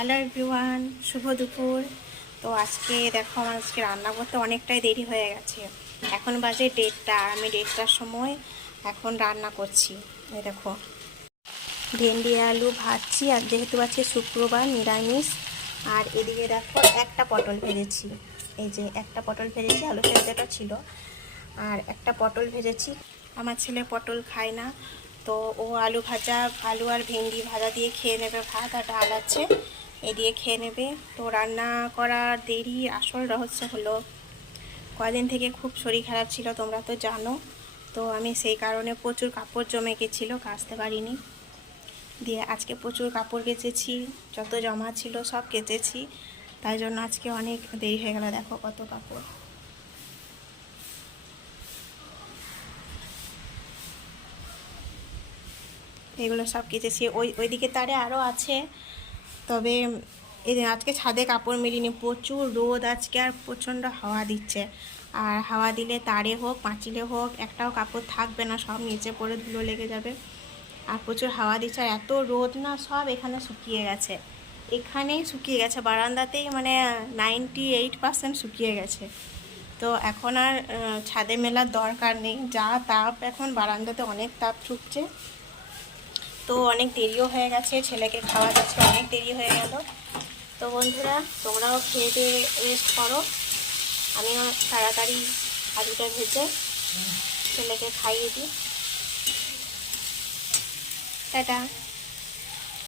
Hello everyone, শুভ দুপুর। তো আজকে দেখো আমার আজকে রান্না করতে অনেকটাই দেরি হয়ে গেছে। এখন বাজে 1:30, আর আমি 1:30টার সময় এখন রান্না করছি। এই দেখো ভেন্ডি আলু ভাজছি, আর যেহেতু আজকে শুক্রবার নিরামিষ। আর এদিকে দেখো একটা পটল ভেজেছি, এই যে একটা পটল ভেজেছি, আলু সেদ্ধটা ছিল। আর একটা পটল ভেজেছি, আমার ছেলে পটল খায় না, তো ও আলু ভাজা, আলু আর ভেন্ডি ভাজা দিয়ে খেয়ে নেবে, ভাত আর ডাল আছে এ দিয়ে খেয়ে নেবে। তো রান্না করার দেরি আসল রহস্য হলো কদিন থেকে খুব শরীর খারাপ ছিল, তোমরা তো জানো। তো আমি সেই কারণে প্রচুর কাপড় জমে গেছিলো, কাচতে পারিনি। দিয়ে আজকে প্রচুর কাপড় কেচেছি, যত জমা ছিল সব কেচেছি, তাই জন্য আজকে অনেক দেরি হয়ে গেল। দেখো কত কাপড়, এগুলো সব কেচেছি। ওইদিকে তারে আরও আছে, তবে এই যে আজকে ছাদে কাপড় মেলিনি, প্রচুর রোদ আজকে, আর প্রচণ্ড হাওয়া দিচ্ছে। আর হাওয়া দিলে তারে হোক পাঁচিলে হোক একটাও কাপড় থাকবে না, সব নিচে পড়ে ধুলো লেগে যাবে। আর প্রচুর হাওয়া দিচ্ছে, আর এত রোদ না, সব এখানে শুকিয়ে গেছে, এখানেই শুকিয়ে গেছে, বারান্দাতেই মানে 98% শুকিয়ে গেছে। তো এখন আর ছাদে মেলার দরকার নেই, যা তাপ এখন বারান্দাতে, অনেক তাপ ঢুকছে। তো অনেক দেরিও হয়ে গেছে, ছেলেকে খাওয়া যাচ্ছে, অনেক দেরি হয়ে গেল। তো বন্ধুরা, তোমরাও খেয়ে দিয়ে রেস্ট করো, আমিও তাড়াতাড়ি আলুটা ভেজে ছেলেকে খাইয়ে দিই। টাটা।